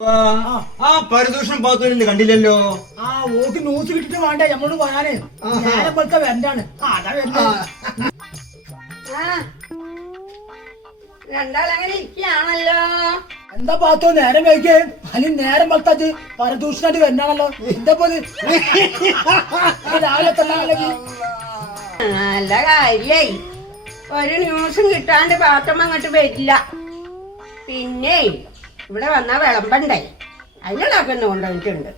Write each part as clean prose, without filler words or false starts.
ആ പരിദൂഷണം പാത്തൂരിന്ന് കണ്ടില്ലല്ലോ. ആ ഓക്ക് ന്യൂസ് കിട്ടിട്ട് വേണ്ടേ നമ്മളോട് പറയാന്. നേരെ പോലത്തെ വരണ്ടാണ്. അതാ വരുന്നത്. രണ്ടാളങ്ങനെ ഇരിക്കുകയാണല്ലോ. എന്താ പാത്തോ നേരം കഴിക്കേ? അല്ലെങ്കിൽ നേരം വളർത്താച്ച് പരദൂഷണായിട്ട് വരണാണല്ലോ. എന്താ പോത് രാവിലെ തന്നെ നല്ല കാര്യായി. ഒരു ന്യൂസും കിട്ടാണ്ട് പാത്തമ്മ അങ്ങോട്ട് വരില്ല. പിന്നെ ഇവിടെ വന്നാ വിളമ്പണ്ടേ, അതിനുള്ളതൊക്കെ കൊണ്ടുവന്നിട്ടുണ്ട്.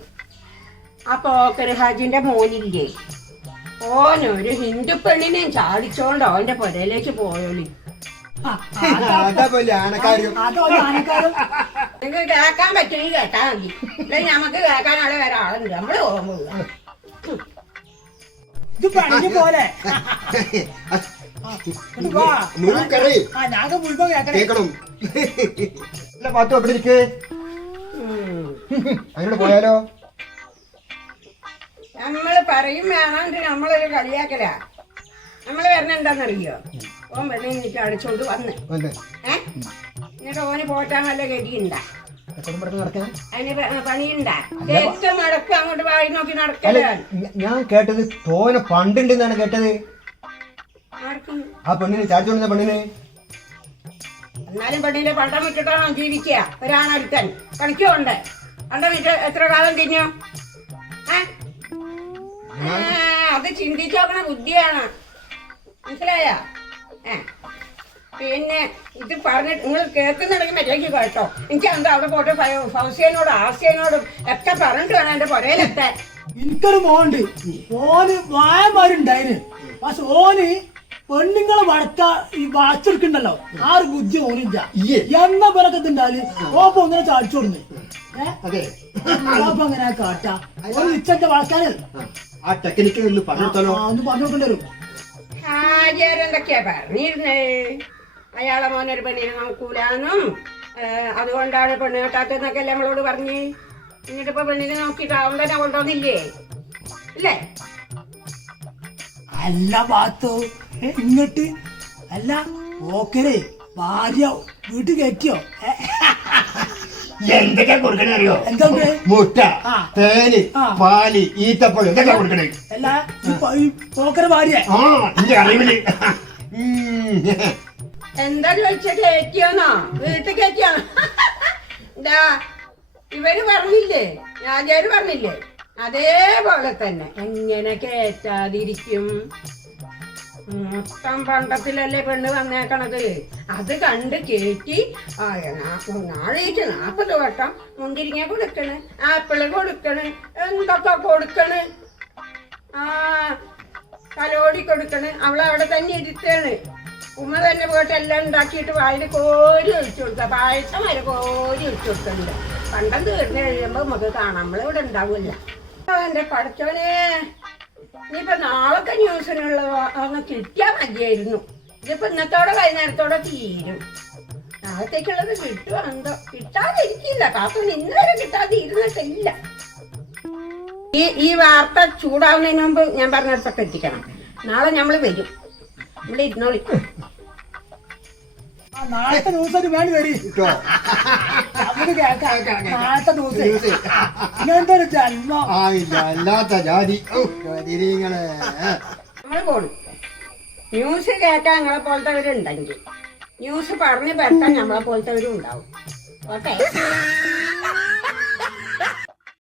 ആ പോക്കര് ഹാജിന്റെ മോനില്ലേ, ഓനൊരു ഹിന്ദു പെണ്ണിനെയും ചാടിച്ചോണ്ട് അവന്റെ പുരയിലേക്ക് പോയോളി. നിങ്ങക്ക് കേക്കാൻ പറ്റുമെങ്കിൽ കേട്ടാ മതി. അല്ലെങ്കിൽ നമുക്ക് കേൾക്കാനുള്ള വേറെ ആളുണ്ട്. നമ്മള് പോകുമ്പോ ഇത് പണിഞ്ഞ പോലെ പോയാലോ? നമ്മള് പറയും വേണം, നമ്മളൊരു കളിയാക്കല. നമ്മള് വരണെന്താന്നറിയോ? ഓൻ പെണ്ണിനിക്ക് അടിച്ചോണ്ട് വന്ന് എന്നിട്ട് ഓന് പോറ്റാൻ നല്ല ഗതിയുണ്ടാ, അതിന് പണിയുണ്ടാ. ഏറ്റവും നടക്കുക അങ്ങോട്ട് വായി നോക്കി നടക്കല. ഞാൻ കേട്ടത് തോനെ പണ്ടുണ്ടെന്നാണ് കേട്ടത്. ആ പെണ്ണിന് ചാടിച്ചോണ്ടുന്ന പെണ്ണിന്. എന്നാലും പെണ്ണിന്റെ പണ്ടം വിട്ടിട്ടാണോ ജീവിക്കുക? ഒരാണൊരുത്തൻ കളിക്കുണ്ട്. പണ്ടം വിട്ട് എത്ര കാലം തിന്നു? അത് ചിന്തിച്ചോക്കണ ബുദ്ധിയാണ്, മനസ്സിലായ? പിന്നെ ഇത് പറഞ്ഞിട്ട് നിങ്ങൾ കേൾക്കുന്നുണ്ടെങ്കിൽ മര്യാദയ്ക്ക് കേട്ടോ. എനിക്ക് എന്താ അവിടെ പോട്ടെ ഫൗസിയനോടും ആസിയനോടും ഒക്കെ പറഞ്ഞിട്ട് വേണം എന്റെ പുരയിലെത്താൻ. എനിക്കൊരു മോണ്ട്, ഓന് വായമാരുണ്ടായിന്. പക്ഷെ ഓന് പെണ്ണുങ്ങളെ വളർത്ത ഈ വളച്ചെടുക്കണ്ടല്ലോ, ആ ഒരു ബുദ്ധി ഓനില്ല. എണ്ണ പോലൊക്കെ ഉണ്ടാല് ഓപ്പ ഒന്നിനെ ചാടിച്ചോടുന്നു. അങ്ങനെ കാട്ടാ ഇച്ചന്റെ വളർത്താന് ആ ടെക്നിക്ക് ഒന്ന് പറഞ്ഞു കൊടുക്കേണ്ടി വരും. എന്തൊക്കെയാ പറഞ്ഞിരുന്നേ? അയാളെ മോനൊരു പെണ്ണിനെ നോക്കൂലാന്നും അതുകൊണ്ടാണ് പെണ്ണ് കെട്ടാത്തെന്നൊക്കെ അല്ലേ നമ്മളോട് പറഞ്ഞ്. എന്നിട്ടിപ്പോ പെണ്ണിനെ നോക്കിയിട്ട് അവൻ തന്നെ കൊണ്ടുവന്നില്ലേ? ഇല്ലേ? അല്ല പാത്തോ, ഇങ്ങോട്ട് അല്ല ഓക്കരെ ഭാര്യ വീട്ടിൽ കയറ്റിയോ? എന്തൊക്കെ കൊടുക്കണേ അറിയോ? എന്താ മുട്ട, തേന്, പാല്, ഈത്തപ്പഴം എന്തൊക്കെ കൊടുക്കണേ? അല്ല പോക്കര ഭാര്യ അറിവില് എന്താ ചോദിച്ച കയറ്റിയോന്നോ? വീട്ടിൽ കയറ്റിയാണോ? എന്താ ഇവര് പറഞ്ഞില്ലേ, രാജാര് പറഞ്ഞില്ലേ, അതേപോലെ തന്നെ എങ്ങനെ കയറ്റാതിരിക്കും? മൊത്തം പണ്ടത്തിലല്ലേ പെണ്ണ് വന്നേക്കണത്. അത് കണ്ട് കയറ്റി 40 വട്ടം മുന്തിരിങ്ങ കൊടുക്കണ്, ആപ്പിള് കൊടുക്കണ്, എന്തൊക്കെ കൊടുക്കണ്, തലോടി കൊടുക്കണ്. അവളവിടെ തന്നെ ഇരുത്താണ്. ഉമ്മ തന്നെ പോയിട്ട് എല്ലാം ഉണ്ടാക്കിയിട്ട് വായിൽ കോരി ഒഴിച്ചു കൊടുക്കുക. പായസം വരെ കോരി ഒഴിച്ചു കൊടുക്കുന്നുണ്ട്. പണ്ടം തീർന്നു കഴിയുമ്പോ നമുക്ക് കാണാം, നമ്മളിവിടെ ഉണ്ടാവില്ല. എന്റെ പഠിച്ചോനെ, ഇനിയിപ്പോ നാളൊക്കെ ന്യൂസിനുള്ള ഒന്ന് കിട്ടിയാ മതിയായിരുന്നു. ഇതിപ്പോ ഇന്നത്തോടെ വൈകുന്നേരത്തോടെ തീരും. നാളത്തേക്കുള്ളത് കിട്ടുമോ എന്തോ. കിട്ടാതിരിക്കില്ല, കാത്തു ഇന്നുവരെ കിട്ടാതെ ഇരുന്നിട്ടില്ല. ഈ വാർത്ത ചൂടാവുന്നതിന് മുമ്പ് ഞാൻ പറഞ്ഞിടത്തൊക്കെ എത്തിക്കണം. നാളെ ഞമ്മള് വരും, ഇവിടെ ഇരുന്നോളി. നാളത്തെ ന്യൂസ് വേണ്ടി വരും. നാളത്തെ ന്യൂസ് ഇങ്ങനത്തെ ഒരു ജന്മം അല്ലാത്ത ജാതി. നമ്മള് പോണു ന്യൂസ് കേൾക്കാൻ ഞങ്ങളെ പോലത്തെവരുണ്ടെങ്കിൽ, ന്യൂസ് പറഞ്ഞ് പരത്താൻ നമ്മളെ പോലത്തെവരും ഉണ്ടാവും. ഓക്കെ.